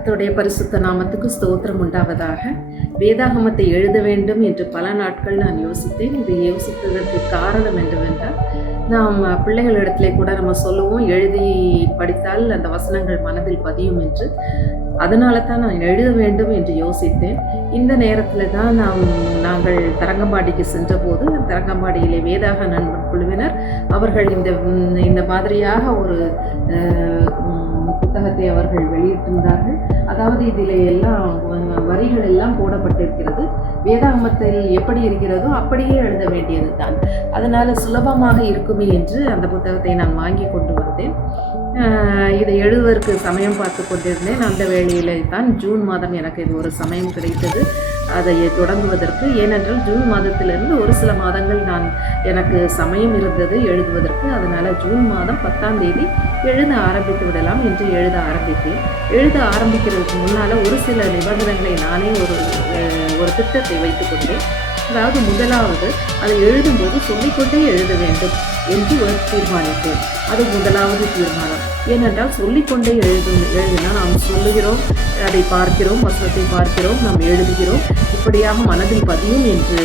கர்த்தருடைய பரிசுத்த நாமத்துக்கு ஸ்தோத்திரம் உண்டாவதாக. வேதாகமத்தை எழுத வேண்டும் என்று பல நாட்கள் நான் யோசித்தேன். இதை யோசித்ததற்கு காரணம் என்னவென்றால், நாம் பிள்ளைகளிடத்திலே கூட நம்ம சொல்லுவோம், எழுதி படித்தால் அந்த வசனங்கள் மனதில் பதியும் என்று. அதனால தான் நான் எழுத வேண்டும் என்று யோசித்தேன். இந்த நேரத்தில் தான் நாங்கள் தரங்கம்பாடிக்கு சென்றபோது, தரங்கம்பாடியிலே வேதாக நண்பர் குழுவினர் அவர்கள் இந்த மாதிரியாக ஒரு புத்தகத்தை அவர்கள் வெளியிட்டிருந்தார்கள். அதாவது இதில் எல்லாம் வரிகள் எல்லாம் போடப்பட்டிருக்கிறது. வேதாகமத்தில் எப்படி இருக்கிறதோ அப்படியே எழுத வேண்டியது தான். அதனால் சுலபமாக இருக்குமே என்று அந்த புத்தகத்தை நான் வாங்கி கொண்டு வந்தேன். இதை எழுதுவதற்கு சமயம் பார்த்து கொண்டிருந்தேன். அந்த வேளையிலே தான் ஜூன் மாதம் எனக்கு இது ஒரு சமயம் கிடைத்தது அதை தொடங்குவதற்கு. ஏனென்றால் ஜூன் மாதத்திலிருந்து ஒரு சில மாதங்கள் எனக்கு சமயம் இருந்தது எழுதுவதற்கு. அதனால் ஜூன் மாதம் 10ஆம் தேதி எழுத ஆரம்பித்து விடலாம் என்று எழுத ஆரம்பித்தேன். எழுத ஆரம்பிக்கிறதுக்கு முன்னால் ஒரு சில நிபந்தனைகளை நானே ஒரு திட்டத்தை வைத்துக்கொண்டேன். அதாவது முதலாவது, அதை எழுதும்போது சொல்லிக்கொண்டே எழுத வேண்டும் என்று ஒரு தீர்மானித்தேன். அது முதலாவது தீர்மானம். ஏனென்றால் சொல்லிக்கொண்டே எழுதினா நாம் சொல்லுகிறோம், அதை பார்க்கிறோம், வசனத்தை பார்க்கிறோம், நாம் எழுதுகிறோம், இப்படியாக மனதில் பதியும் என்று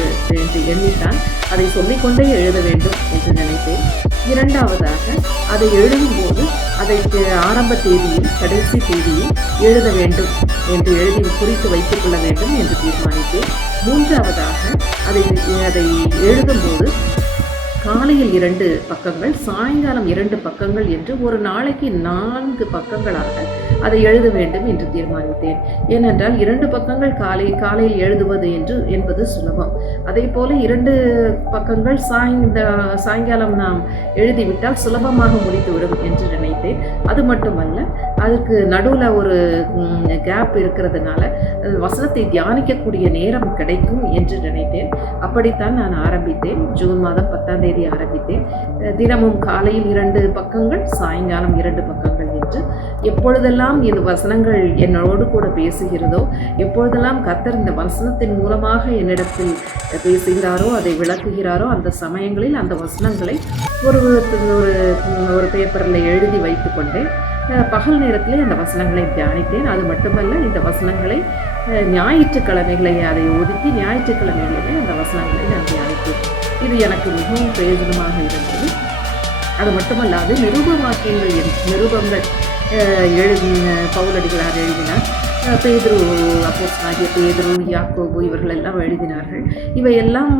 எண்ணித்தான் அதை சொல்லிக்கொண்டே எழுத வேண்டும் என்று நினைத்தேன். இரண்டாவதாக, அதை எழுதும்போது அதற்கு ஆரம்ப தேதியில் கடைசி தேதியில் எழுத வேண்டும் என்று எழுதி குறித்து வைத்துக் கொள்ள வேண்டும் என்று தீர்மானித்தேன். மூன்றாவதாக, அதை எழுதும்போது காலையில் 2 பக்கங்கள், சாயங்காலம் 2 பக்கங்கள் என்று ஒரு நாளைக்கு 4 பக்கங்களாக அதை எழுத வேண்டும் என்று தீர்மானித்தேன். ஏனென்றால் 2 பக்கங்கள் காலையில் எழுதுவது என்பது சுலபம். அதே போல 2 பக்கங்கள் சாயங்காலம் நாம் எழுதிவிட்டால் சுலபமாக முடித்துவிடும் என்று நினைத்தேன். அது மட்டுமல்ல, அதுக்கு நடுவில் ஒரு கேப் இருக்கிறதுனால வசனத்தை தியானிக்கக்கூடிய நேரம் கிடைக்கும் என்று நினைத்தேன். அப்படித்தான் நான் ஆரம்பித்தேன். ஜூன் மாதம் 10ஆம் தேதி ஆரம்பித்தேன். தினமும் காலையில் 2 பக்கங்கள், சாயங்காலம் 2 பக்கங்கள் என்று. எப்பொழுதெல்லாம் இந்த வசனங்கள் என்னோடு கூட பேசுகிறதோ, எப்பொழுதெல்லாம் கர்த்தர் இந்த வசனத்தின் மூலமாக என்னிடத்தில் பேசுகிறாரோ, அதை விளக்குகிறாரோ, அந்த சமயங்களில் அந்த வசனங்களை ஒரு பேப்பரில் எழுதி வைத்து கொண்டேன். பகல் நேரத்திலே அந்த வசனங்களை தியானித்தேன். அது மட்டுமல்ல, இந்த வசனங்களை ஞாயிற்றுக்கிழமைகளை அதை ஒதுக்கி ஞாயிற்றுக்கிழமைகளிலே அந்த வசனங்களை நான் தியானித்தேன். இது எனக்கு மிகவும் பிரயோஜனமாக இருந்தது. அது மட்டுமல்லாது நிருபங்கள் பவுலடிகளார் எழுதினார். பேதுரு, அப்போஸ்தலனாகிய பேதுரு, யாக்கோபு இவர்களெல்லாம் எழுதினார்கள். இவையெல்லாம்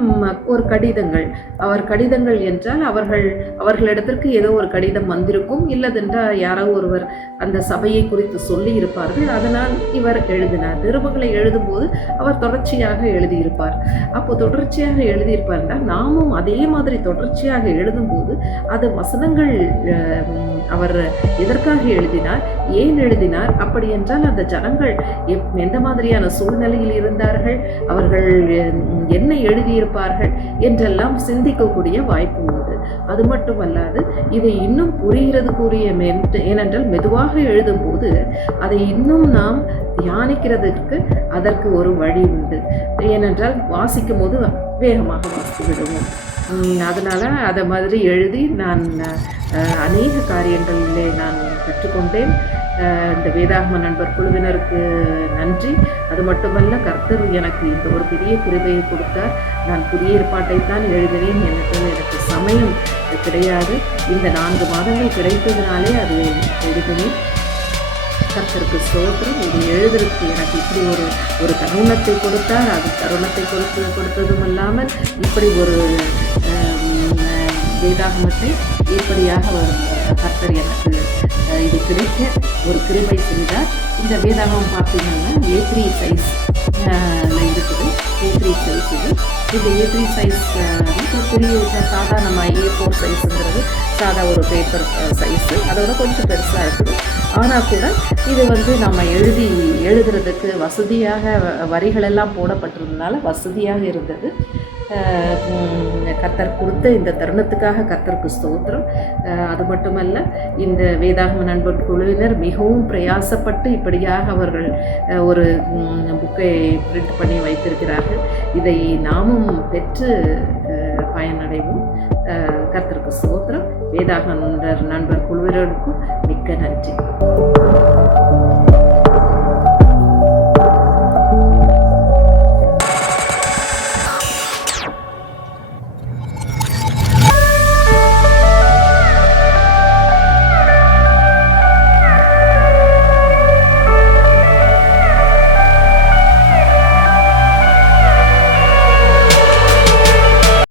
ஒரு கடிதங்கள். கடிதங்கள் என்றால் அவர்களிடத்திற்கு ஏதோ ஒரு கடிதம் வந்திருக்கும், இல்லதென்றால் யாரோ ஒருவர் அந்த சபையை குறித்து சொல்லி இருப்பார்கள். அதனால் இவர் எழுதினார். நிருபங்களை எழுதும்போது அவர் தொடர்ச்சியாக எழுதியிருப்பார். அப்போ தொடர்ச்சியாக எழுதியிருப்பார் என்றால் நாமும் அதே மாதிரி தொடர்ச்சியாக எழுதும்போது அது வசனங்கள் அவர் எதற்காக எழுதினார், ஏன் எழுதினார், அப்படி என்றால் அந்த ஜனங்கள் எந்த மாதிரியான சூழ்நிலையில் இருந்தார்கள், அவர்கள் என்ன எழுதியிருப்பார்கள் என்றெல்லாம் சிந்திக்கக்கூடிய வாய்ப்பு உண்டு. அது மட்டுமல்லாது, இதை இன்னும் புரிகிறதுக்குரிய ஏனென்றால் மெதுவாக எழுதும்போது அதை இன்னும் நாம் தியானிக்கிறதுக்கு அதற்கு ஒரு வழி உண்டு. ஏனென்றால் வாசிக்கும் போது வேகமாக வாசித்து விடுவோம். அதனால் அதை மாதிரி எழுதி நான் அநேக காரியங்களிலே நான் கற்றுக்கொண்டேன். இந்த வேதாகம நண்பர் குழுவினருக்கு நன்றி. அது மட்டுமல்ல, கர்த்தர் எனக்கு இந்த ஒரு பெரிய கிருபையை கொடுத்தார். நான் புதிய ஏற்பாட்டைத்தான் எழுதினேன். எனக்கு சமயம் கிடையாது. இந்த 4 மாதங்கள் கிடைத்ததுனாலே அது எழுதினேன். கர்த்தருக்கு ஸ்தோத்திரம். இது எழுதுறதுக்கு எனக்கு இப்படி ஒரு தருணத்தை கொடுத்தார். அது தருணத்தை கொடுத்ததும் இல்லாமல் இப்படி ஒரு வேதாகமத்தை இப்படியாக கர்த்தர் எனக்கு இது கிடைக்க ஒரு கிருபை செய்தார். இந்த வேதாகமம் பார்த்தீங்கன்னா A3 சைஸ் இருக்குது. A3 சைஸ் இது. இந்த A3 சைஸ் பெரிய சாதா நம்ம A4 சைஸுங்கிறது சாதா ஒரு பேப்பர் சைஸு. அதோட கொஞ்சம் பெருசாக இருக்குது. ஆனால் கூட இது நம்ம எழுதுறதுக்கு வசதியாக வரிகளெல்லாம் போடப்பட்டிருந்தனால வசதியாக இருந்தது. கர்த்தர் கொடுத்த இந்த தருணத்துக்காக கர்த்தருக்கு ஸ்தோத்திரம். அது மட்டுமல்ல, இந்த வேதாகம நண்பர் குழுவினர் மிகவும் பிரயாசப்பட்டு இப்படியாக அவர்கள் ஒரு புக்கை பிரிண்ட் பண்ணி வைத்திருக்கிறார்கள். இதை நாமும் பெற்று பயனடைவோம். கர்த்தருக்கு ஸ்தோத்திரம். வேதாகம நண்பர் குழுவினருக்கும் மிக்க நன்றி.